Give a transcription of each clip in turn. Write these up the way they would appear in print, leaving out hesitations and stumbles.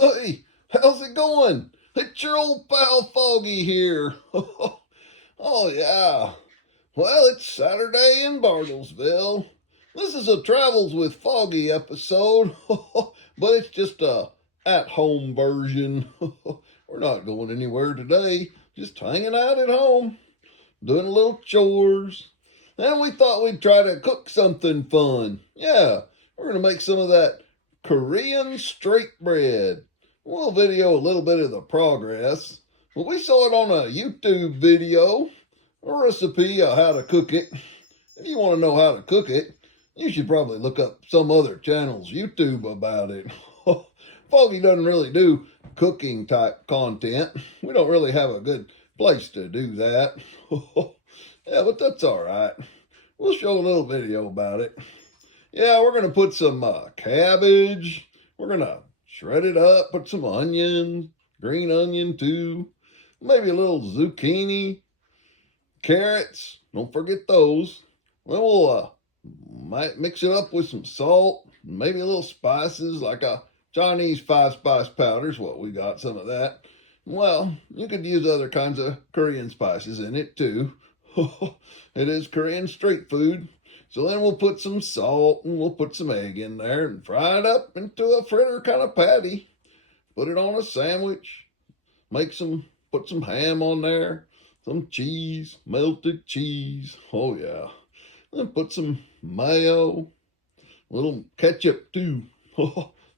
Hey, how's it going? It's your old pal Foggy here. Oh, yeah. Well, it's Saturday in Bartlesville. This is a Travels with Foggy episode, but it's just a at-home version. We're not going anywhere today, just hanging out at home, doing a little chores. And we thought we'd try to cook something fun. Yeah, we're going to make some of that Korean straight bread. We'll video a little bit of the progress. Well, we saw it on a YouTube video, a recipe of how to cook it. If you want to know how to cook it, you should probably look up some other channel's YouTube about it. Foggy doesn't really do cooking type content. We don't really have a good place to do that. Yeah, but that's all right. We'll show a little video about it. Yeah, we're going to put some cabbage. We're going to shred it up, put some onion, green onion too. Maybe a little zucchini, carrots. Don't forget those. Then we'll might mix it up with some salt, maybe a little spices like a Chinese 5-spice powder is what we got, some of that. Well, you could use other kinds of Korean spices in it too. It is Korean street food. So then we'll put some salt and we'll put some egg in there and fry it up into a fritter kind of patty. Put it on a sandwich. Put some ham on there, some cheese, melted cheese. Oh yeah. Then put some mayo, a little ketchup too.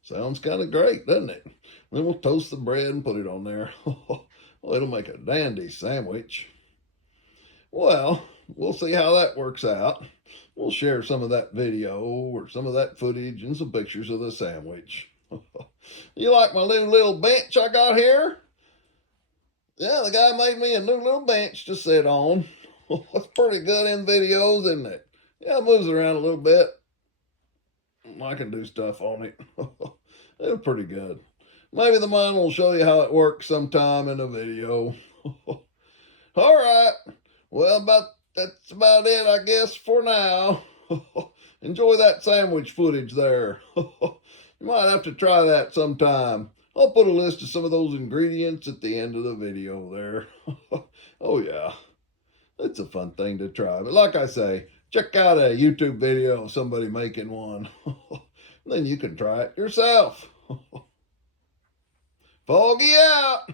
Sounds kind of great, doesn't it? Then we'll toast the bread and put it on there. Well, it'll make a dandy sandwich. Well, we'll see how that works out. We'll share some of that video or some of that footage and some pictures of the sandwich. You like my new little bench I got here? Yeah, the guy made me a new little bench to sit on. It's pretty good in videos, isn't it? Yeah, it moves around a little bit. I can do stuff on it. It's pretty good. Maybe the mine will show you how it works sometime in a video. All right. Well, that's about it, I guess, for now. Enjoy that sandwich footage there. You might have to try that sometime. I'll put a list of some of those ingredients at the end of the video there. Oh, yeah. It's a fun thing to try. But like I say, check out a YouTube video of somebody making one. Then you can try it yourself. Foggy out.